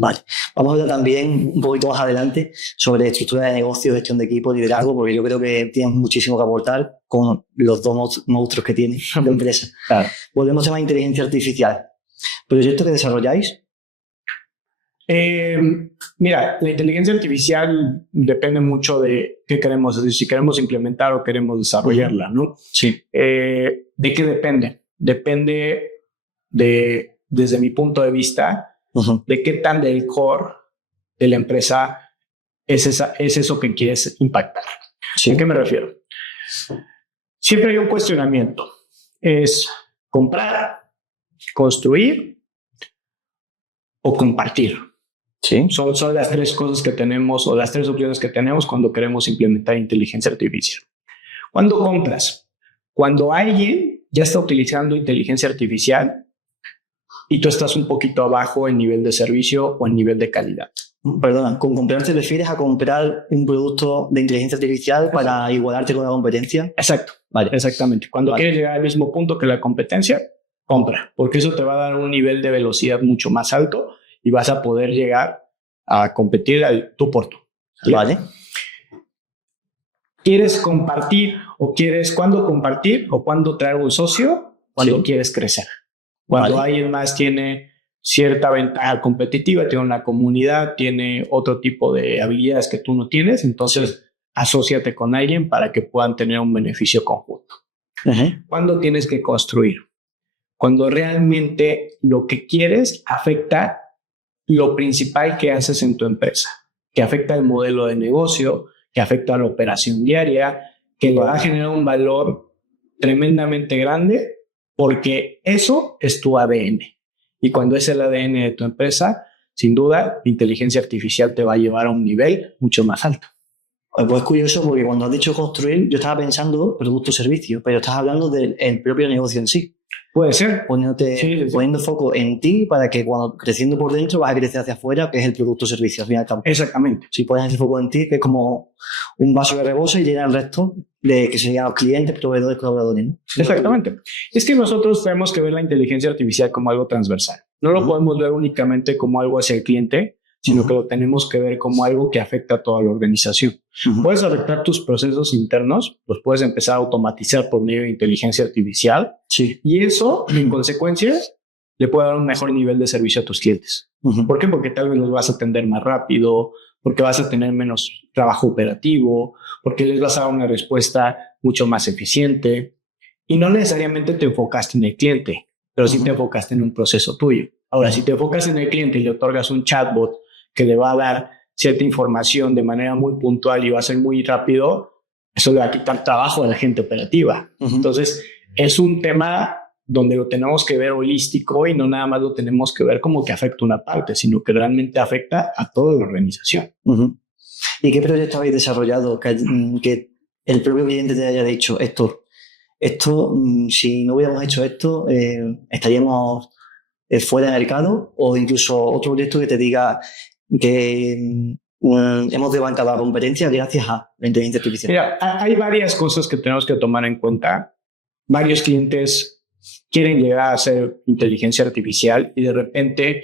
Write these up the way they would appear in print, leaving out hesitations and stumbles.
Vale. Vamos a hablar también un poquito más adelante sobre estructura de negocio, gestión de equipo, liderazgo, porque yo creo que tienes muchísimo que aportar con los dos monstruos que tiene la empresa. Claro. Volvemos a la inteligencia artificial. ¿Proyecto que desarrolláis? Mira, la inteligencia artificial depende mucho de qué queremos, es decir, si queremos implementar o queremos desarrollarla, ¿no? Sí. ¿De qué depende? Depende desde mi punto de vista, de qué tan del core de la empresa es eso que quieres impactar. Sí. ¿A qué me refiero? Siempre hay un cuestionamiento. Es comprar, construir o compartir. Sí. Son las tres cosas que tenemos o las tres opciones que tenemos cuando queremos implementar inteligencia artificial. Cuando compras, cuando alguien ya está utilizando inteligencia artificial y tú estás un poquito abajo en nivel de servicio o en nivel de calidad. Perdona, ¿con comprar te refieres a comprar un producto de inteligencia artificial para igualarte con la competencia? Exacto, vale. Exactamente. Cuando quieres llegar al mismo punto que la competencia, compra, porque eso te va a dar un nivel de velocidad mucho más alto y vas a poder llegar a competir al tú por tú. Vale. ¿Quieres compartir o quieres cuándo compartir o cuándo traer un socio? Cuando quieres crecer. Cuando alguien más tiene cierta ventaja competitiva, tiene una comunidad, tiene otro tipo de habilidades que tú no tienes, entonces asóciate con alguien para que puedan tener un beneficio conjunto. ¿Cuándo tienes que construir? Cuando realmente lo que quieres afecta lo principal que haces en tu empresa, que afecta el modelo de negocio, que afecta a la operación diaria, que le va a generar un valor tremendamente grande, porque eso es tu ADN. Y cuando es el ADN de tu empresa, sin duda, la inteligencia artificial te va a llevar a un nivel mucho más alto. Pues es curioso porque cuando has dicho construir, yo estaba pensando producto o servicio, pero estás hablando del propio negocio en sí. Puede ser. Poniendo foco en ti para que cuando creciendo por dentro vas a crecer hacia afuera, que es el producto o servicio al final tampoco. Exactamente. Si pones el foco en ti, que es como un vaso que rebosa y llena el resto de que serían los clientes, proveedores, colaboradores, ¿no? Exactamente. Es que nosotros tenemos que ver la inteligencia artificial como algo transversal. No lo podemos ver únicamente como algo hacia el cliente, sino que lo tenemos que ver como algo que afecta a toda la organización. Puedes afectar tus procesos internos, los puedes empezar a automatizar por medio de inteligencia artificial, y eso, en consecuencia, le puede dar un mejor nivel de servicio a tus clientes. ¿Por qué? Porque tal vez los vas a atender más rápido, porque vas a tener menos trabajo operativo, porque les vas a dar una respuesta mucho más eficiente, y no necesariamente te enfocaste en el cliente, pero sí te enfocaste en un proceso tuyo. Ahora, si te enfocas en el cliente y le otorgas un chatbot que le va a dar cierta información de manera muy puntual y va a ser muy rápido, eso le va a quitar trabajo a la gente operativa. Entonces, es un tema donde lo tenemos que ver holístico y no nada más lo tenemos que ver como que afecta una parte, sino que realmente afecta a toda la organización. ¿Y qué proyecto habéis desarrollado que el propio cliente te haya dicho esto, si no hubiéramos hecho esto, estaríamos fuera del mercado? O incluso otro proyecto que te diga que hemos levantado la competencia gracias a la inteligencia artificial. Mira, hay varias cosas que tenemos que tomar en cuenta. Varios clientes quieren llegar a hacer inteligencia artificial y de repente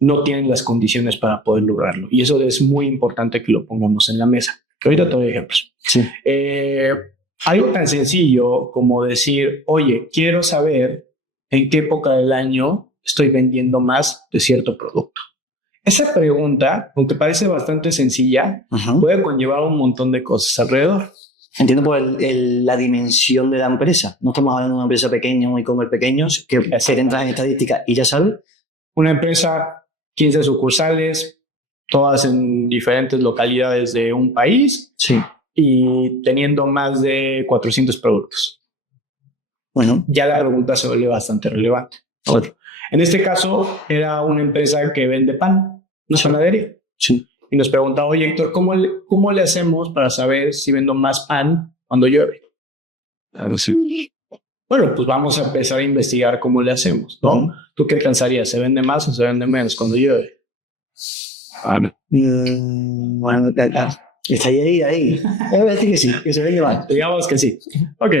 no tienen las condiciones para poder lograrlo. Y eso es muy importante que lo pongamos en la mesa. Que ahorita te doy ejemplos. Algo tan sencillo como decir, oye, quiero saber en qué época del año estoy vendiendo más de cierto producto. Esa pregunta, aunque parece bastante sencilla, puede conllevar un montón de cosas alrededor. Entiendo por la dimensión de la empresa. No estamos hablando de una empresa pequeña, un e-commerce pequeños, que se entran en estadísticas y ya sabes. Una empresa, 15 sucursales, todas en diferentes localidades de un país. Y teniendo más de 400 productos. Bueno, ya la pregunta se vuelve bastante relevante. En este caso, era una empresa que vende pan, una panadería. Y nos preguntaba, oye, Héctor, ¿cómo le hacemos para saber si vendo más pan cuando llueve? Bueno, pues vamos a empezar a investigar cómo le hacemos, ¿no? ¿Tú qué pensarías? ¿Se vende más o se vende menos cuando llueve? Bueno, está ahí. Voy a decir que sí, que se vende mal. Digamos que sí. Ok.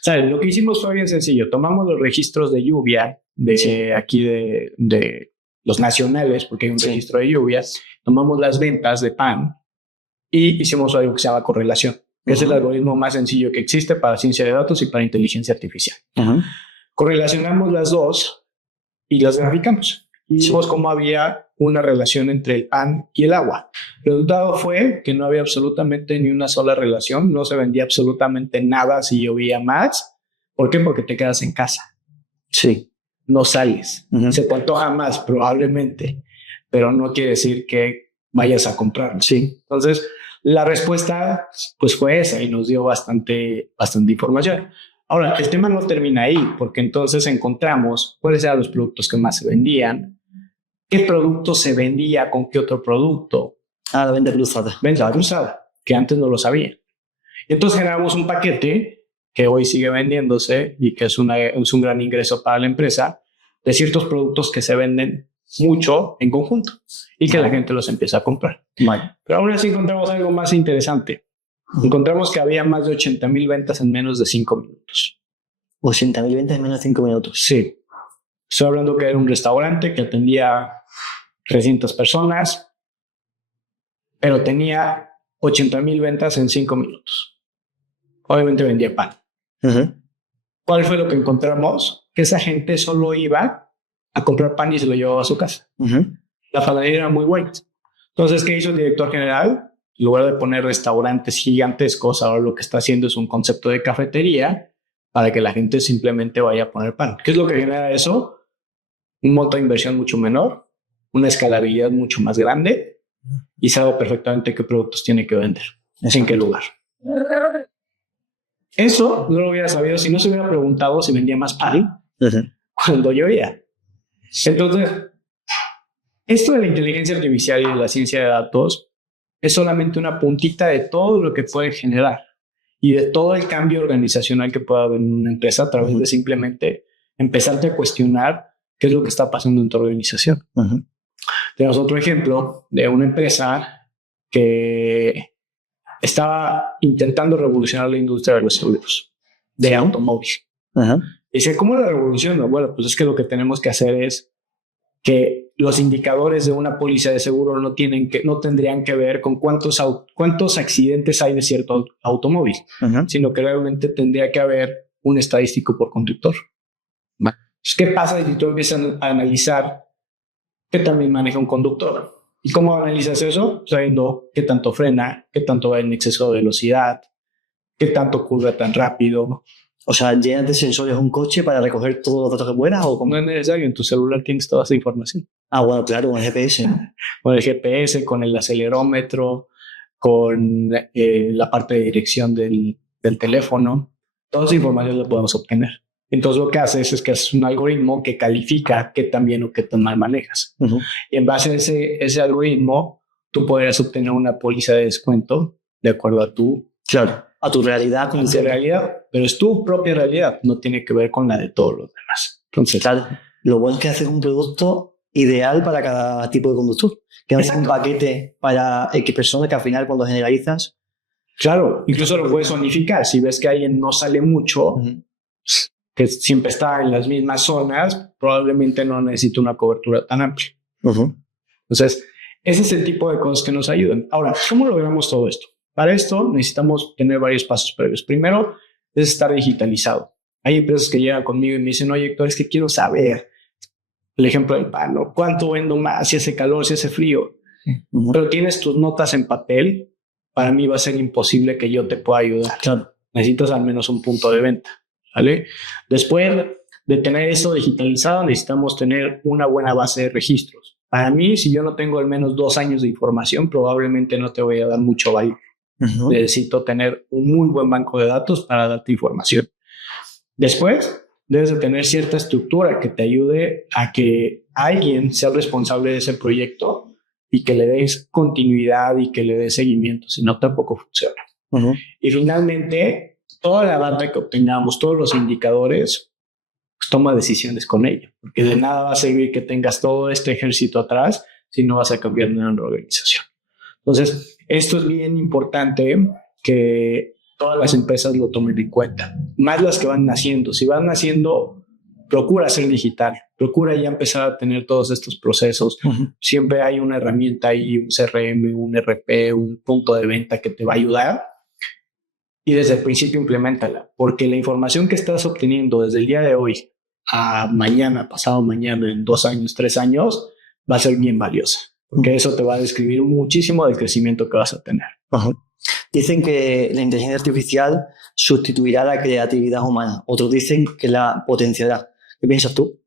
¿Sabes? Lo que hicimos fue bien sencillo. Tomamos los registros de lluvia de aquí de los nacionales, porque hay un registro de lluvias, tomamos las ventas de pan y hicimos algo que se llama correlación, que es el algoritmo más sencillo que existe para ciencia de datos y para inteligencia artificial. Correlacionamos las dos y las graficamos. Y vimos cómo había una relación entre el pan y el agua. El resultado fue que no había absolutamente ni una sola relación, no se vendía absolutamente nada si llovía más. ¿Por qué? Porque te quedas en casa. Sí. No sales. Se te antoja más probablemente, pero no quiere decir que vayas a comprar. Sí. Entonces, la respuesta pues fue esa y nos dio bastante información. Ahora, el tema no termina ahí, porque entonces encontramos cuáles eran los productos que más se vendían, qué producto se vendía con qué otro producto. La venta cruzada. Venta cruzada, que antes no lo sabía. Entonces generamos un paquete que hoy sigue vendiéndose y que es un gran ingreso para la empresa, de ciertos productos que se venden mucho en conjunto y que la gente los empieza a comprar. Pero aún así encontramos algo más interesante. Encontramos que había más de 80,000 ventas en menos de 5 minutos. 80,000 ventas en menos de 5 minutos. Sí. Estoy hablando que era un restaurante que atendía 300 personas, pero tenía 80,000 ventas en 5 minutos. Obviamente vendía pan. ¿Cuál fue lo que encontramos? Que esa gente solo iba a comprar pan y se lo llevaba a su casa. La panadería era muy buena. Entonces, ¿qué hizo el director general? En lugar de poner restaurantes gigantescos, ahora lo que está haciendo es un concepto de cafetería para que la gente simplemente vaya a poner pan. ¿Qué es lo que genera eso? Un monto de inversión mucho menor, una escalabilidad mucho más grande y sabe perfectamente qué productos tiene que vender, en qué lugar. Eso no lo hubiera sabido si no se hubiera preguntado si vendía más pan cuando llovía. Entonces, esto de la inteligencia artificial y de la ciencia de datos es solamente una puntita de todo lo que puede generar y de todo el cambio organizacional que puede haber en una empresa a través de simplemente empezarte a cuestionar qué es lo que está pasando en tu organización. Tenemos otro ejemplo de una empresa que estaba intentando revolucionar la industria de los seguros de automóvil. Dice, ¿cómo la revoluciona? Bueno, pues es que lo que tenemos que hacer es que los indicadores de una póliza de seguro no tendrían que ver con cuántos accidentes hay de cierto automóvil, sino que realmente tendría que haber un estadístico por conductor. Entonces, ¿qué pasa si tú empiezas a analizar qué también maneja un conductor? ¿Y cómo analizas eso? Sabiendo qué tanto frena, qué tanto va en exceso de velocidad, qué tanto curva tan rápido. O sea, ¿llenas de sensores un coche para recoger todos los datos que puedas? ¿O no es necesario, en tu celular tienes toda esa información. Bueno, claro, con el GPS. Con el GPS, con el acelerómetro, con la parte de dirección del teléfono. Toda esa información la podemos obtener. Entonces lo que haces es que haces un algoritmo que califica qué tan bien o qué tan mal manejas. Y en base a ese algoritmo, tú podrías obtener una póliza de descuento de acuerdo a tu... Claro. A tu realidad. A tu realidad, pero es tu propia realidad, no tiene que ver con la de todos los demás. Entonces, claro, lo bueno es que haces un producto ideal para cada tipo de conductor. Que no es un paquete para X personas que al final cuando generalizas... Claro, incluso lo puedes zonificar. Si ves que alguien no sale mucho, que siempre está en las mismas zonas, probablemente no necesita una cobertura tan amplia. Entonces, ese es el tipo de cosas que nos ayudan. Ahora, ¿cómo logramos todo esto? Para esto necesitamos tener varios pasos previos. Primero es estar digitalizado. Hay empresas que llegan conmigo y me dicen, oye, Héctor, es que quiero saber, el ejemplo del pan, ¿no? ¿Cuánto vendo más? Si hace calor, si hace frío. Pero tienes tus notas en papel, para mí va a ser imposible que yo te pueda ayudar. Claro. Necesitas al menos un punto de venta, ¿vale? Después de tener eso digitalizado, necesitamos tener una buena base de registros. Para mí, si yo no tengo al menos 2 años de información, probablemente no te voy a dar mucho valor. Necesito tener un muy buen banco de datos para darte información. Después, debes de tener cierta estructura que te ayude a que alguien sea responsable de ese proyecto y que le des continuidad y que le des seguimiento, si no tampoco funciona. Y finalmente, toda la data que obtengamos, todos los indicadores, pues toma decisiones con ello, porque de nada va a servir que tengas todo este ejército atrás si no vas a cambiar nada en la organización. Entonces, esto es bien importante que todas las empresas lo tomen en cuenta, más las que van naciendo. Si van naciendo, procura ser digital, procura ya empezar a tener todos estos procesos. Siempre hay una herramienta ahí, un CRM, un RP, un punto de venta que te va a ayudar. Y desde el principio implementala, porque la información que estás obteniendo desde el día de hoy a mañana, pasado mañana, en 2 años, 3 años, va a ser bien valiosa, porque eso te va a describir muchísimo del crecimiento que vas a tener. Dicen que la inteligencia artificial sustituirá la creatividad humana. Otros dicen que la potenciará. ¿Qué piensas tú?